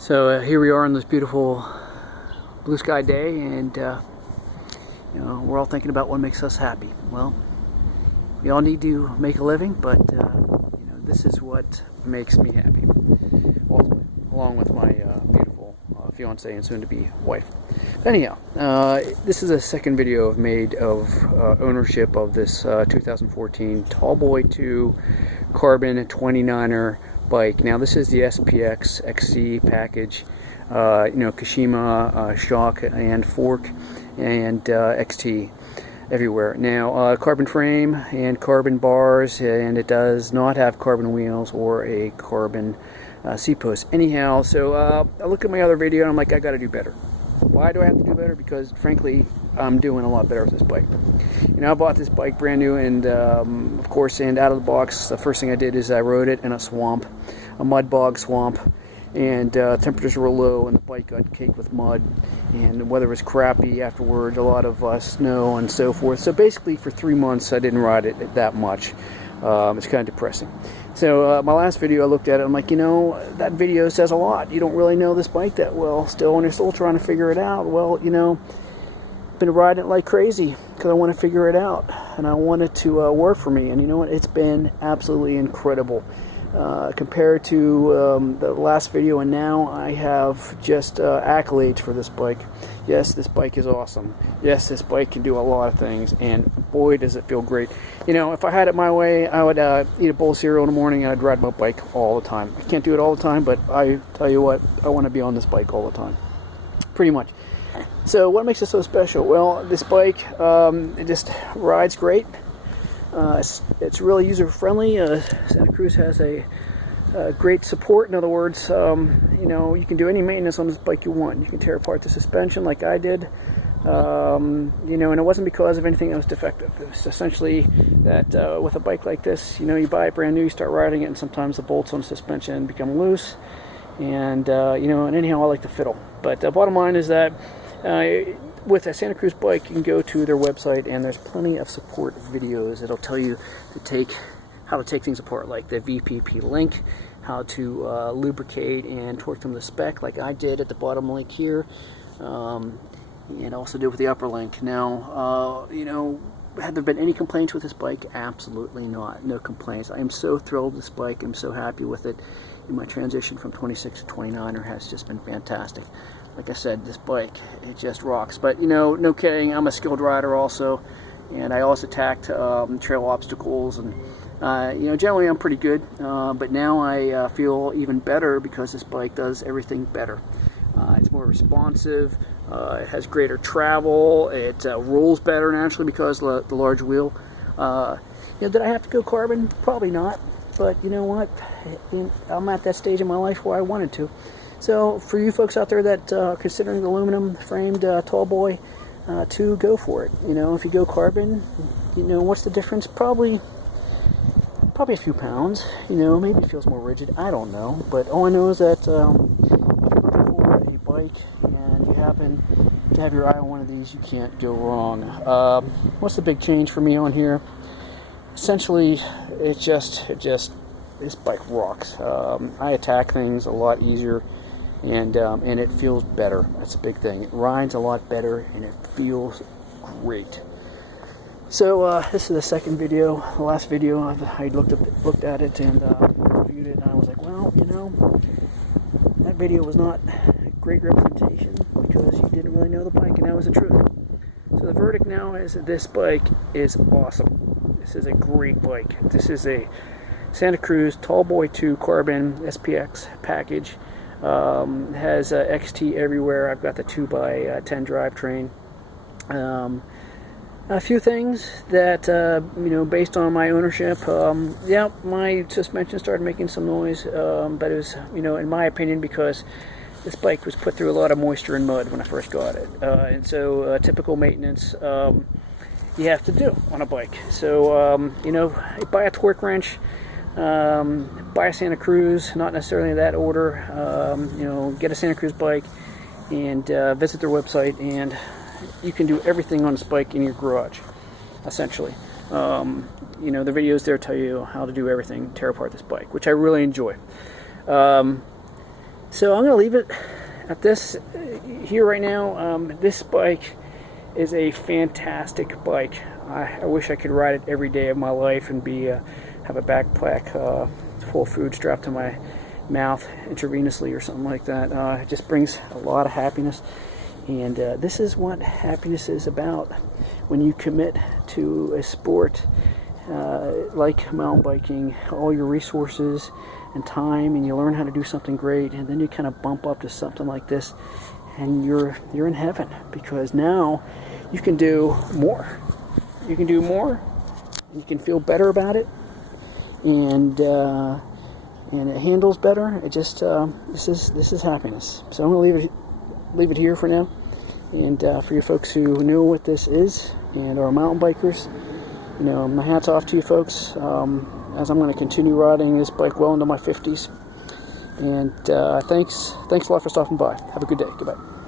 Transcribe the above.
So here we are on this beautiful blue sky day, and we're all thinking about what makes us happy. Well, we all need to make a living, but this is what makes me happy, ultimately, along with my beautiful fiance and soon-to-be wife. But anyhow, this is a second video I've made of ownership of this 2014 Tallboy 2 Carbon 29er bike. Now this is the SPX XC package, Kashima shock and fork and XT everywhere. Now carbon frame and carbon bars, and it does not have carbon wheels or a carbon seat post. Anyhow, so I look at my other video and I'm like, I gotta do better. Why do I have to do better? Because frankly, I'm doing a lot better with this bike. I bought this bike brand new, and of course, and out of the box, the first thing I did is I rode it in a swamp, a mud bog swamp, and temperatures were low, and the bike got caked with mud, and the weather was crappy afterwards, a lot of snow and so forth. So basically, for 3 months, I didn't ride it that much. It's kind of depressing. So my last video, I looked at it, I'm like, that video says a lot. You don't really know this bike that well still, and you're still trying to figure it out. Well, been riding it like crazy because I want to figure it out, and I want it to work for me. And you know what? It's been absolutely incredible. Compared to the last video and now, I have just accolades for this bike. Yes, this bike is awesome. Yes, this bike can do a lot of things, and boy does it feel great. If I had it my way, I would eat a bowl of cereal in the morning and I'd ride my bike all the time. I can't do it all the time, but I tell you what, I want to be on this bike all the time, pretty much. So what makes it so special? Well, this bike, it just rides great. It's really user-friendly. Santa Cruz has a great support. In other words, you can do any maintenance on this bike you want. You can tear apart the suspension like I did, and it wasn't because of anything that was defective. It was essentially that with a bike like this, you buy it brand new, you start riding it, and sometimes the bolts on the suspension become loose, and and anyhow, I like to fiddle. But the bottom line is that with a Santa Cruz bike, you can go to their website, and there's plenty of support videos that'll tell you how to take things apart, like the VPP link, how to lubricate and torque them to spec, like I did at the bottom link here, and also did with the upper link. Now, have there been any complaints with this bike? Absolutely not. No complaints. I am so thrilled with this bike. I'm so happy with it. And my transition from 26 to 29er has just been fantastic. Like I said, this bike, it just rocks. But, no kidding, I'm a skilled rider also. And I also attacked trail obstacles. And, generally I'm pretty good. But now I feel even better because this bike does everything better. It's more responsive. It has greater travel. It rolls better naturally because of the large wheel. Did I have to go carbon? Probably not. But you know what? I'm at that stage in my life where I wanted to. So for you folks out there that are considering the aluminum framed Tallboy 2, go for it. If you go carbon, what's the difference? Probably a few pounds. Maybe it feels more rigid. I don't know. But all I know is that if you're looking for a bike and you happen to have your eye on one of these, you can't go wrong. What's the big change for me on here? Essentially, this bike rocks. I attack things a lot easier, and it feels better. That's a big thing. It rides a lot better, and it feels great. So this is the second video. The last video, I looked at it and reviewed it, and I was like, well, that video was not a great representation because you didn't really know the bike, and that was the truth. So the verdict now is that this bike is awesome. This is a great bike. This is a Santa Cruz Tallboy 2 Carbon SPX package. Has XT everywhere. I've got the 2x10 drivetrain. A few things that, based on my ownership, my suspension started making some noise, but it was, in my opinion, because this bike was put through a lot of moisture and mud when I first got it. And so typical maintenance you have to do on a bike. So, buy a torque wrench, buy a Santa Cruz, not necessarily in that order. Get a Santa Cruz bike and visit their website, and you can do everything on this bike in your garage, essentially. The videos there tell you how to do everything, tear apart this bike, which I really enjoy. So I'm going to leave it at this here right now. This bike is a fantastic bike. I wish I could ride it every day of my life and have a backpack full of food strapped to my mouth intravenously or something like that. It just brings a lot of happiness, and this is what happiness is about. When you commit to a sport like mountain biking, all your resources and time, and you learn how to do something great, and then you kind of bump up to something like this, and you're in heaven, because now you can do more. You can do more, and you can feel better about it, and it handles better. It just this is happiness. So I'm gonna leave it here for now. And for you folks who know what this is and are mountain bikers, you know, my hat's off to you folks. As I'm going to continue riding this bike well into my 50s. And thanks a lot for stopping by. Have a good day. Goodbye.